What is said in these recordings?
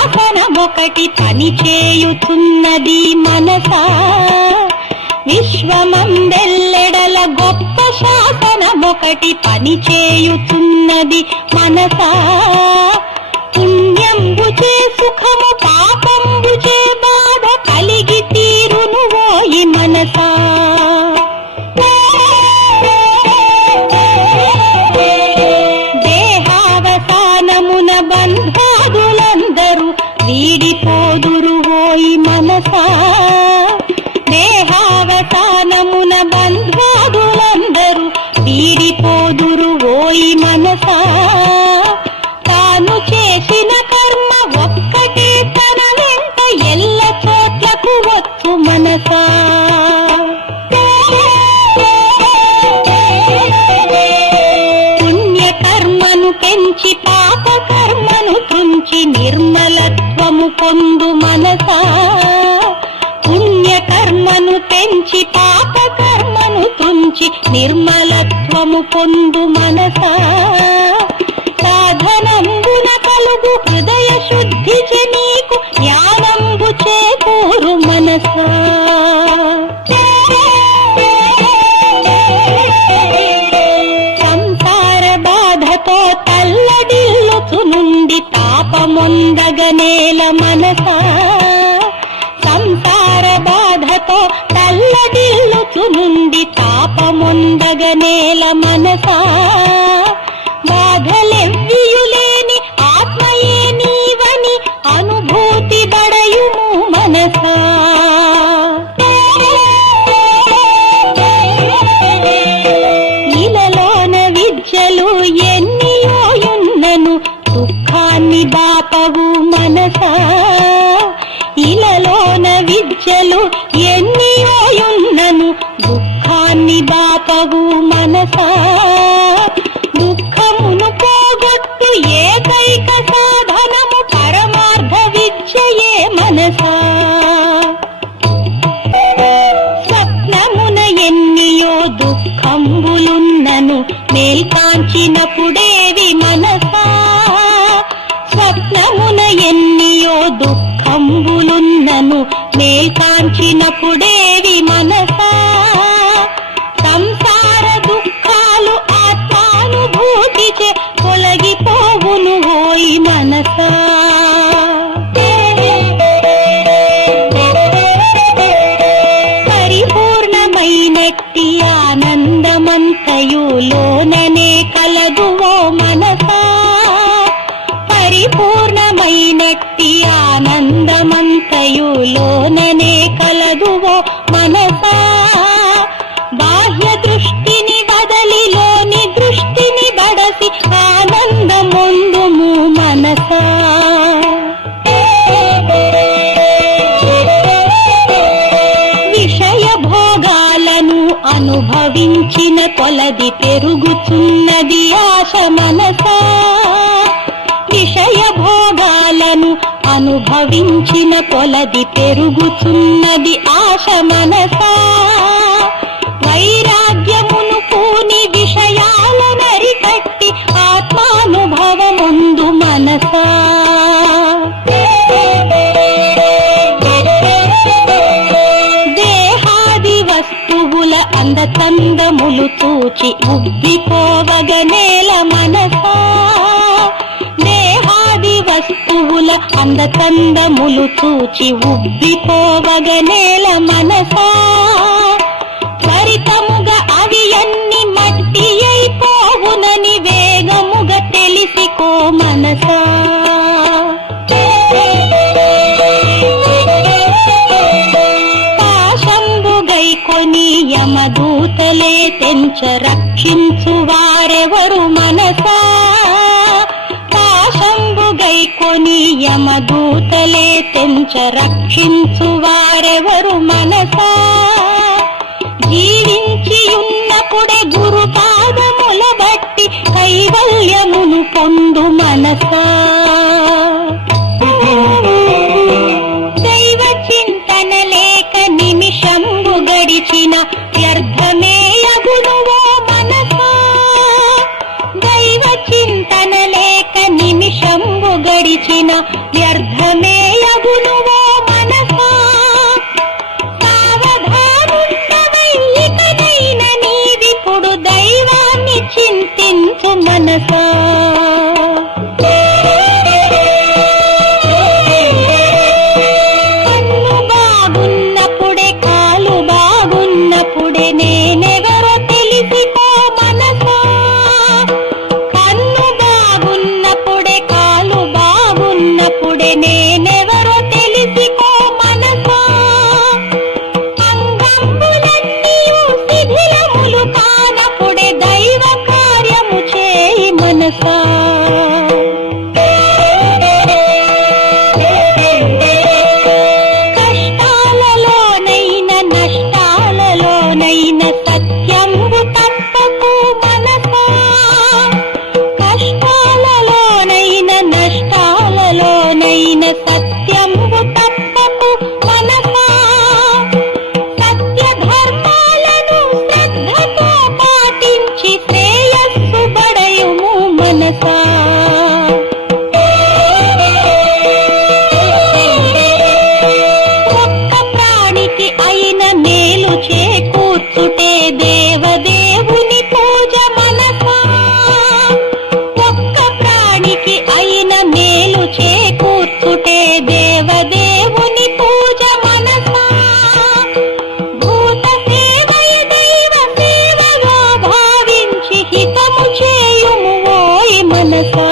శాసనమొకటి పనిచేయుతున్నది మనసా. విశ్వమందెల్లెడల గొప్ప శాసనమొకటి పనిచేయుతున్నది మనసా. పుణ్యంబుచే సుఖము పాపంబుచే బాధ కలిగి తీరును ఓయి మనసా. దేహావసానమున బంధాదులందరూ వీడిపోదురు ఓయి మనసా. దేహావసానమున బంధాదులందరూ వీడిపోదురు ఓయి మనసా. తాను చేసిన కర్మ ఒక్కటే తన వెంట ఎల్ల చోట్లకు వచ్చు మనసా. పుణ్యకర్మను పెంచి పాప కర్మను తుంచి నిర్మలత్వము పొందు మనసా. పుణ్యకర్మను పెంచి పాప కర్మను తుంచి నిర్మలత్వము పొందు మనసా. సాధనంబున కలుగు హృదయ శుద్ధి చే నీకు జ్ఞానంబు చేకూరు మనసా. సంసార బాధతో తల్లడిల్లుచునుండి తాపమొందగనేల మనసా. సంసార బాధతో తల్లడిల్లుచునుండి తాపమొందగనేల మనసా. బాధలెవ్వియులేని ఆత్మయే నీవని అనుభూతి బడయుము మనసా. ఇలలోన విద్యలు ఎన్నియోయున్నను దుఃఖాన్ని బాపవు మనసా. ఇలలోన విద్యలు ఎన్నియోయున్నను దుఃఖాన్ని బాపవు మనసా. దుఃఖమును పోగొట్టు ఏకైక సాధనము పరమార్థ విద్యయే మనసా. స్వప్నమున ఎన్నియో దుఃఖంబులున్నను మేల్కాంచినప్పుడేవి మనసా. స్వప్నమున ఎన్నియో దుఃఖంబులున్నను మేల్కాంచినప్పుడేవి మనసా. సంసార దుఃఖాలు ఆత్మానుభూతిచే తొలగిపోవును ఓయి మనసా. పరిపూర్ణమైనట్టి ఆనందమంతయు లోననే కలదు ఓ మనసా. పరిపూర్ణమైనట్టి ఆనందమంతయు లోననే కలదు ఓ మనసా. బాహ్య దృష్టిని వదలి లోని దృష్టిని బడసి ఆనందమొందుము మనసా. విషయ భోగాలను అనుభవించిన కొలది పెరుగుతున్నది ఆశ మనసా. విషయ భోగాలను అనుభవించిన కొలది పెరుగుతున్నది ఆశ మనసా. వైరాగ్యమును పూని విషయాలనరికట్టి ఆత్మానుభవముందు మనసా. దేహాది వస్తువుల అందతందములు చూచి ఉబ్బిపోవగనేల మనసా. దేహాది వస్తువుల అందతందములు చూచి ఉబ్బిపోవగనేల మనసా. త్వరితముగా అవి అన్ని మట్టి అయిపోవునని వేగముగా తెలిసికో మనసా. పాశంబు గైకొని యమదూతలే తెంచ రక్షించు వారెవరు మనసా. పాశంబు గైకొని యమదూతలే తెంచ రక్షించు వారెవరు మనసా. జీవించి ఉన్నప్పుడే గురు పాదముల బట్టి కైవల్యమును పొందు మనసా. దైవ చింతన లేక నిమిషంబు గడిచిన వ్యర్థమే అగును ఓ మనసా. దైవ చింతన లేక నిమిషంబు గడిచిన వ్యర్థమే యగునువో మనసా. సావధానుండవై ఇకనైన నీవిప్పుడు దైవాన్ని చింతించు మనసా. కన్ను బాగున్నప్పుడే కాలు బాగున్నప్పుడే నేనెవరో తెలిసిపో మనసా. కన్ను బాగున్నప్పుడే కాలు బాగున్నప్పుడే నేనెవరో తెలిసిపో మనసా. అంగంబులన్నీయు శిథిలములు కానప్పుడే దైవ కార్యము చేయి మనసా. కష్టాలలోనైన నష్టాలలోనైన సత్యంబు తప్పకు మనసా. కష్టాలలోనైన నష్టాలలోనైన సత్యంబు తప్పకు మనసా. సత్య ధర్మాలను శ్రద్ధతో పాటించి శ్రేయస్సు బడయుము మనసా. ఒక్క ప్రాణికి అయిన మేలు చేకూర్చుటే దేవదేవుని పూజ మనసా. ఒక్క ప్రాణికి అయిన మేలు చేకూర్చుటే దేవదేవుని పూజ మనసా. భూత సేవయ దైవ సేవగా భావించి హితము చేయుము ఓయి మనసా.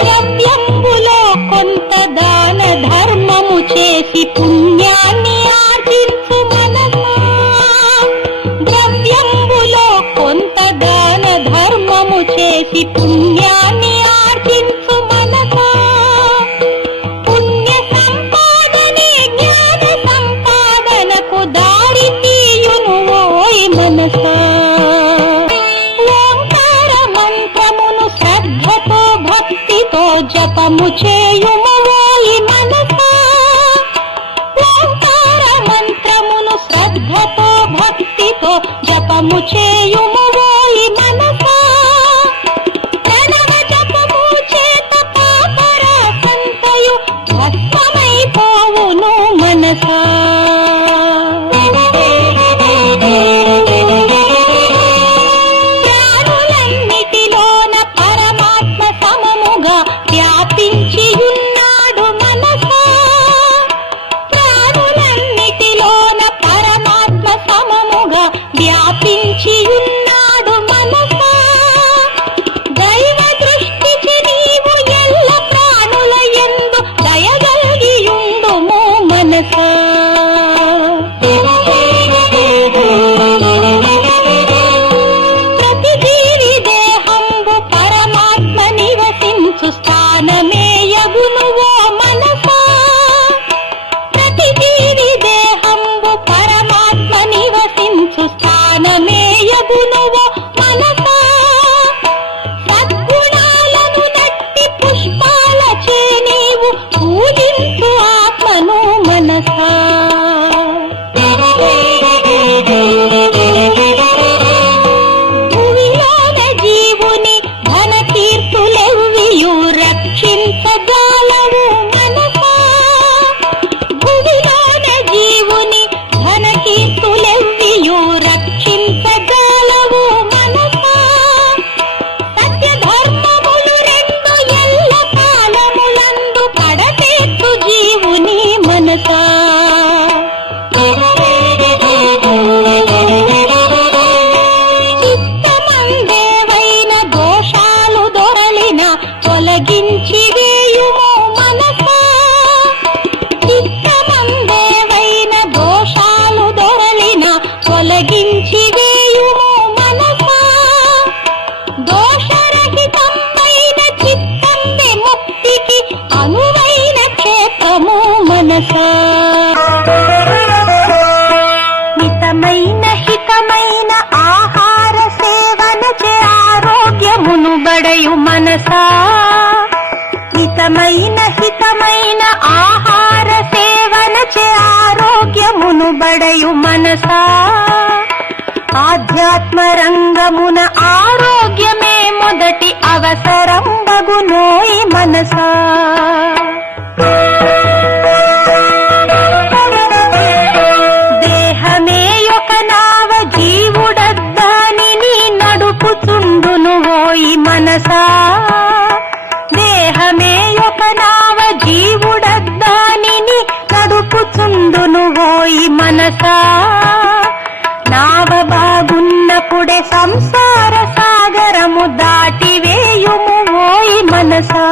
ద్రవ్యంబులో కొంత దాన ధర్మము చేసి పుణ్యాన్ని ఆర్జించు మనసా. ద్రవ్యంబులో కొంత దాన ధర్మము చేసి పుణ్యాన్ని ఆర్జించు మనసా. పుణ్య సంపాదనే జ్ఞాన సంపాదనకు దారి తీయును ఓయి మనసా. ఓంకార మంత్రమును శ్రద్ధతో భక్తితో జపము చేయుము ఓయి మనసా. ఓంకార మంత్రమును శ్రద్ధతో భక్తితో జపము చేయుము ఓయి మనసా. ప్రణవ జపము చేత పాపరాసంతయు భస్మమైపోవును మనసా. ప్రాణులన్నిటిలోన పరమాత్మ సమముగా వ్యాపించి ఉన్నాడు మనసా. ప్రాణులన్నిటిలోన పరమాత్మ సమముగా వ్యాపించి ఉన్నాడు మనసా. దైవ దృష్టికి నీవు ఎల్ల ప్రాణుల యందు దయగలిగియుండుము మనసా. ప్రతి జీవి దేహంబు పరమాత్మ నివసించు స్థానమే యగునువో మనసా. ప్రతి జీవి దేహంబు పరమాత్మ నివసించు స్థానమే యగునువో మనసా. సద్గుణాలను నట్టి పుష్పాలచే నీవు పూజించు ఆత్మను మనసా. భువిలోన జీవుని ధన కీర్తులెవ్వియు రక్షించగలవు మనసా. భువిలోన జీవుని ధన కీర్తులెవ్వియు రక్షించగలవు మనసా. సత్య ధర్మములు రెండు ఎల్ల కాలములందు పడతేత్తు జీవుని మనసా. చిత్తమందేవైన దోషాలు దొరలిన తొలగించి వేయుము మనసా. చిత్తమందేవైన దోషాలు దొరలిన తొలగించి వేయుము మనసా. దోషరహితమైన చిత్తంబె ముక్తికి అనువైన క్షేత్రము మనసా. మితమైన హితమైన ఆహార సేవన చే ఆరోగ్యమును బడయు మనసా. మితమైన హితమైన ఆహార సేవన చే ఆరోగ్యమును బడయు మనసా. ఆధ్యాత్మ రంగమున ఆరోగ్యం నడుపుచుండును ఓయి మనసా. దేహమే ఒక నావ జీవుడద్దానిని నడుపుచుండును ఓయి మనసా. నావ బాగున్నప్పుడే సంసార సాగరము దాటివేయుము ఓయి మనసా.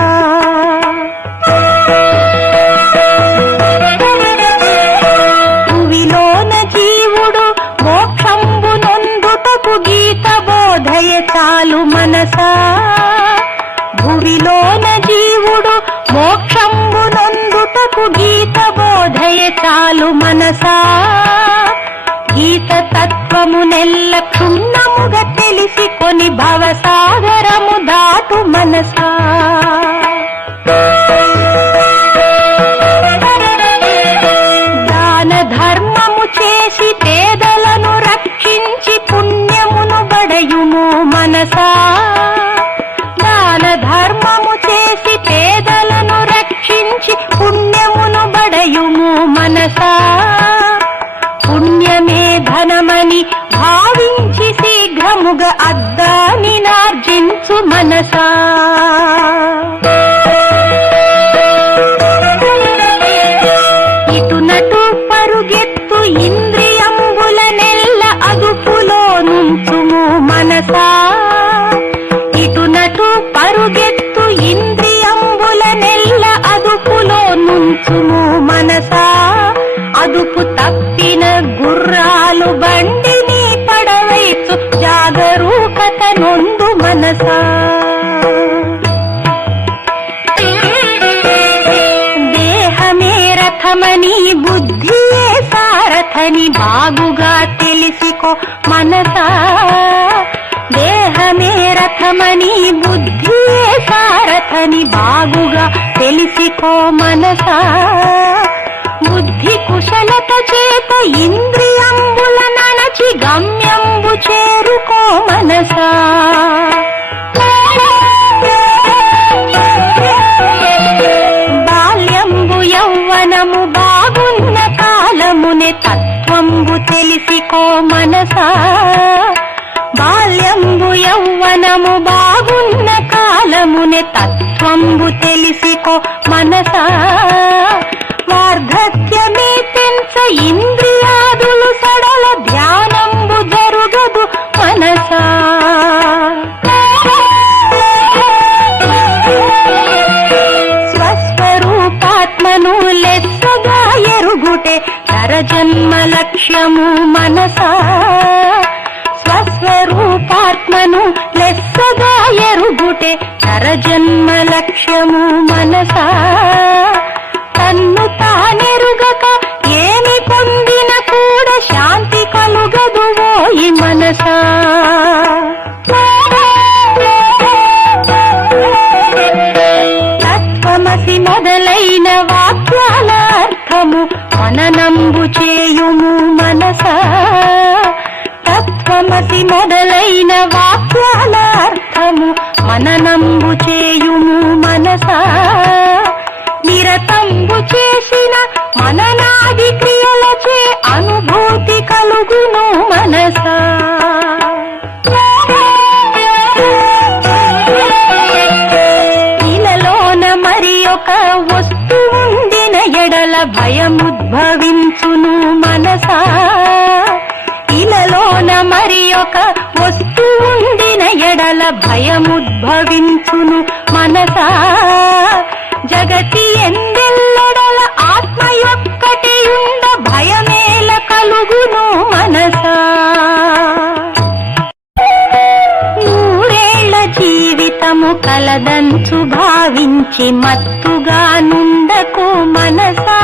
భువిలోన జీవుడు మోక్షంబు నొందుటకు గీత బోధయ చాలు మనసా. భువిలోన జీవుడు మోక్షంబు నొందుటకు గీత బోధయ చాలు మనసా. గీత తత్వము నెల్ల క్షుణ్ణముగా తెలిసి కొని భవసాగరము దాటు మనసా. దాన ధర్మము చేసి పేదలను రక్షించి పుణ్యమును బడయుము మనసా. దాన ధర్మము చేసి పేదలను రక్షించి పుణ్యమును బడయుము మనసా. పుణ్యమే ధనమని భావించి శీఘ్రముగా అద్దాని నార్జించు మనసా. ఇటునటు పరుగెత్తు ఇంద్రియంబుల నెల్ల అదుపులో నుంచుము మనసా. ఇటునటు పరుగెత్తు ఇంద్రియంబుల నెల్ల అదుపులో నుంచుము మనసా. అదుపు తప్పిన గుర్రాలు బండిని పడవైతు జాగరూకత నొందు మనసా. దేహమే రథమని బుద్ధియే సారథని బాగుగా తెలిసికో మనసా. దేహమే రథమని బుద్ధియే సారథని బాగుగా తెలిసికో మనసా. బుద్ధి కుశలత చేత ఇంద్రియంబుల నణచి గమ్యంబు చేరుకో మనసా. బాల్యంబు యౌవనము బాగున్న కాలమునే తత్వంబు తెలిసికో మనసా. బాల్యంబు యౌవనము బాగున్న కాలమునే తత్వంబు తెలిసికో మనసా. వార్ధక్యమే తెంచ ఇంద్రియాదులు సడల ధ్యానంబు జరుగదు మనసా. స్వస్వరూపాత్మను లెస్సగా ఎరుగుటే నరజన్మ లక్ష్యము మనసా. స్వస్వరూపాత్మను లెస్సగా ఎరుగుటే నరజన్మ లక్ష్యము మనసా. తన్ను తానెరుగక ఏమి పొందిన కూడా శాంతి కలుగదు ఓయి మనసా. తత్వమసి మొదలైన వాక్యాల అర్థము మననంబు చేయుము మనసా. తత్వమసి మొదలైన వాక్యాల అర్థము మననంబు చేయుము మనసా. నిరతంబు చేసిన మననాది క్రియలచే అనుభూతి కలుగును మనసా. ఇలలోన మరి ఒక వస్తువుండిన ఎడల భయముద్భవించును మనసా. ఇలలోన మరి ఒక వస్తువుండిన ఎడల భయముద్భవించును మనసా. జగతి ఎందెల్లడల ఆత్మ యొక్కటి ఉండ భయమేల కలుగును మనసా. నూరేళ్ల జీవితము కలదంచు భావించి మత్తుగా నుండకు మనసా.